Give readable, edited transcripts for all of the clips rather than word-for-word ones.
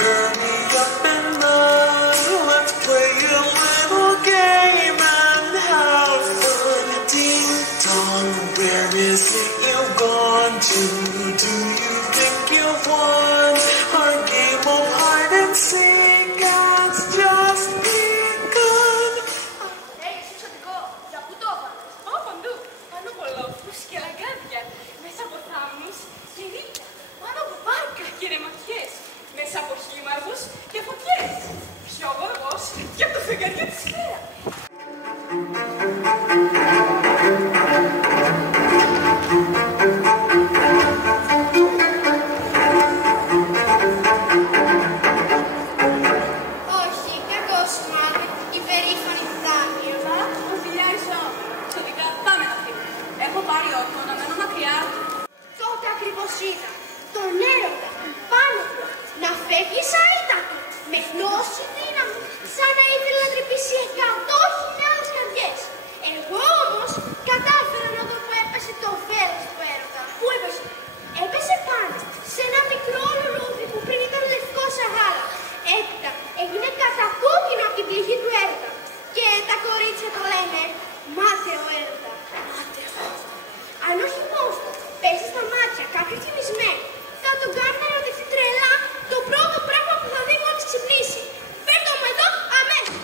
hurry up and run. Let's play a little game and have fun. Ding dong, where is it you've gone to? Do you think you've won? Our game of hide and seek has just begun. Hey, σωστικό, για πού το έβαλες? Πάω παντού, πάνω από λόφους και λαγκάδια, μέσα από θάμνους και νύχια, πάνω από πάρκα και ρεμματιές, μέσα από χήμαρδους και φωτιές, πιο γοργός και από το φεγγαριό της σφαίρα. Τότε ακριβώς είδα τον έρωτα πάνω του να φεύγει αίτατο, με γνώση δύναμη, σαν να ήθελε να τρυπήσει 100.000 καρδιές. Εγώ όμως κατάφερα να δω που έπεσε το βέλος του έρωτα. Πού έπεσε? Έπεσε πάνω σε ένα μικρό λουλούδι που πριν ήταν λευκό σαν γάλα. Έπειτα έγινε κατακόκκινο από την πληγή του έρωτα. Και τα κορίτσια το λένε μάταιο έρωτα. Μάταιο. Αν όχι μόνο πέσει στα μάτια κάποιου θυμισμένου, θα τον κάνει να ερωτευτεί τρελά το πρώτο πράγμα που θα δει μόλις ξυπνήσει. Φέρτε μου εδώ αμέσως!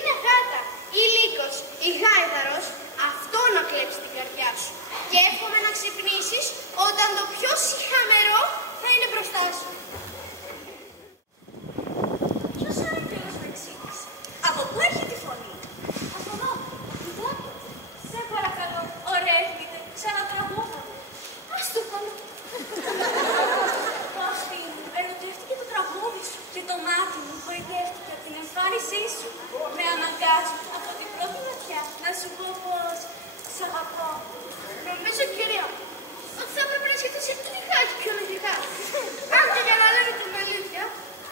η γάτα, η λύκος, η όταν το πιο σιχαμερό θα είναι μπροστά σου. Ποιος είναι ο τέλος που εξήγησε? Από πού έχει τη φωνή? Από εδώ, κοιτάξτε. Σε παρακαλώ, ωραία έρχεται, ξανατραγούδα. Ας το κάνω. Αυτή μου, ερωτεύτηκε το τραγούδι σου και το μάτι μου γοητεύτηκε από την εμφάνισή σου. Με αναγκάζει από την πρώτη ματιά να σου πω πως σ' αγαπώ. Νομίζω, κυρία, ότι θα έπρεπε να σκεφτείς λιγάκι πιο λογικά. Αν και για να λέμε την αλήθεια,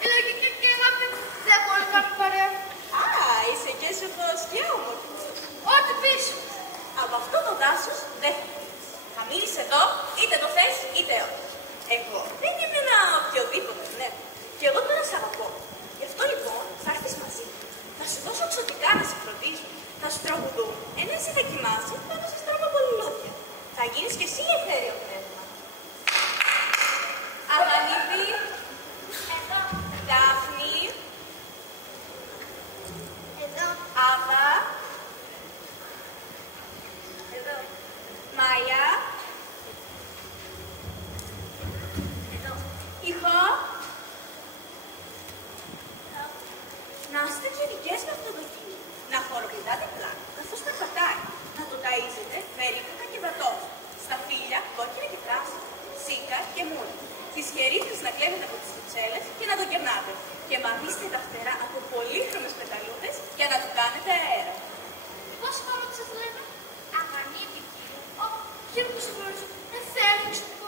η λογική και η αγάπη δεν μπορεί να κάνουν παρέα. Α, είσαι και σοφός και όμορφος. Ό,τι πεις. Από αυτό το δάσος δεν θα μείνεις εδώ, είτε το θες είτε όχι. Εγώ δεν είμαι ένα οποιοδήποτε, ναι. Και εγώ τώρα σ' αγαπώ. Γι' αυτό λοιπόν θα έρθεις μαζί μου. Θα σου δώσω εξωτικά να σε φροντίζουν. Θα σου τραγουδούν, ενώ εσύ θα κοιμάσαι πάνω σε στρώμα πολυλόδια. Θα γίνεις κι εσύ εθέριο πνεύμα. Αδανίδη. Εδώ. Δάφνη. Εδώ. Άβα. Εδώ. Μάια. Εδώ. Ήχο. Να είστε γενικές με αυτό το κύμα. Να χοροπηδάτε πλάκα, καθώς περπατάει. Να το ταΐζετε με ρίκακα και βατόφ. Στα φύλλα, κόκκινα και πράσινα. Σίκα και μούρι. Τις χερίδες να κλέβετε από τις κουτσέλες και να το κερνάτε. Και μανίστε τα φτερά από πολύχρωμες πεταλούδες για να του κάνετε αέρα. Πώς πάμε να σας λέμε? Αγανίδη, κύριε. Ω, κύριε που σου γνωρίζω. Δεν θέλω εξωτικό.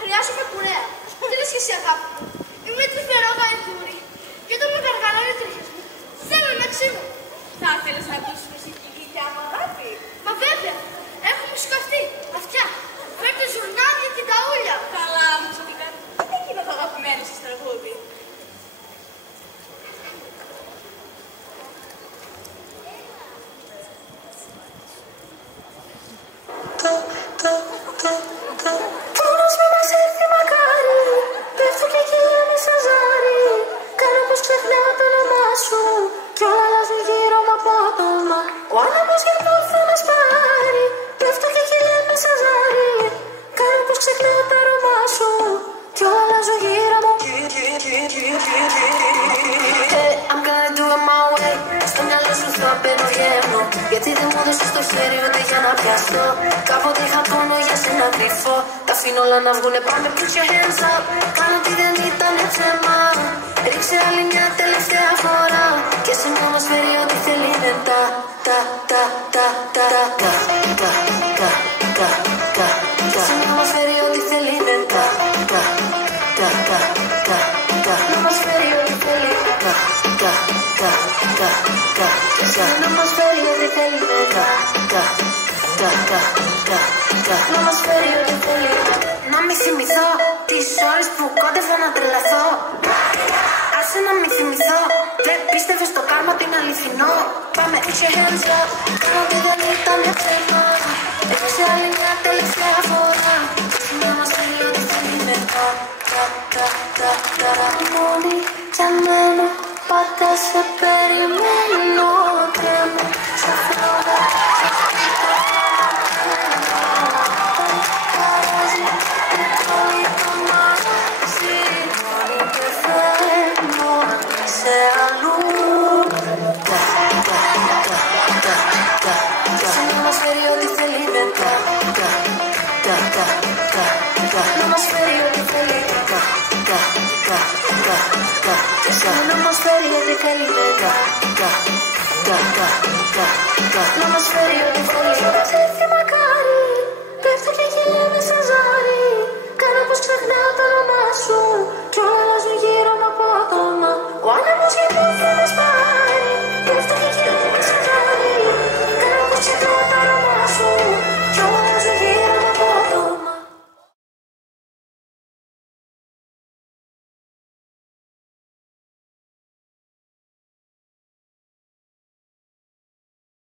Χρειάζομαι κουρέα. Τι λες και εσύ, αγάπη μου? Είμαι τρυφερό γαϊδούρι. Και το με καργαλώνει οι τρίχες μου. Θέλω να ξύνω. Θα ήθελες να πεις φυσική γλυκιά μου, αγάπη? Μα βέβαια, έχουμε σκαφτεί. Αυτιά. Φέρτε ζουρνάδια και ταούλια. Καλά, μου ξωτικά. Τι έγινε το αγαπημένο σας τραγούδι? Πόνος μη μας έρθει μακάρι, πέφτω και κυλιέμαι σαν ζάρι. Κάνω πως ξεχνάω το όνομά σου κι όλα αλλάζουν γύρω μου απότομα. Ο άνεμος γερνό θα μας πάρει, πέφτω και κυλιέμαι σαν ζάρι. Κάνω πως ξεχνάω το όνομά σου κι όλα αλλάζουν γύρω μου. Hey, I'm gonna do it my way. Στο μυαλό σου θα μπαίνω γέμνο, γιατί δεν μου έδωσες το χέρι ούτε για να πιαστώ. Κάποτε είχα πόνο για σένα κρυφό. Τα αφήνω όλα να βγουνε, πάμε put your hands up. Κάνω ότι δεν ήταν ψέμα. Ρίξε άλλη μια τελευταία φορά και εσύ να μας φέρει ό,τι θέλει δεν τα και εσύ να μας φέρει ό,τι θέλει δεν τα να μας φέρει ό,τι θέλει και εσύ να μας φέρει ό,τι θέλει δεν να μας φέρει ό,τι θέλει. Να μη θυμηθώ τις ώρες που κόντευα να τρελαθώ. Άσε να μη θυμηθώ, δεν πίστευες στο κάρμα το είναι αληθινό. Πάμε put your hands up, κάνω ότι δεν ήταν ψέμα. Ρίξε άλλη μια τελευταία φορά και εσύ να μας φέρει ό,τι θέλει δεν μόνη για μένα πάντα σε περιμένω και μου ξαφνικά. Να μας φέρει ό,τι θέλει να μας φέρει ό,τι θέλει να μας φέρει ό,τι θέλει.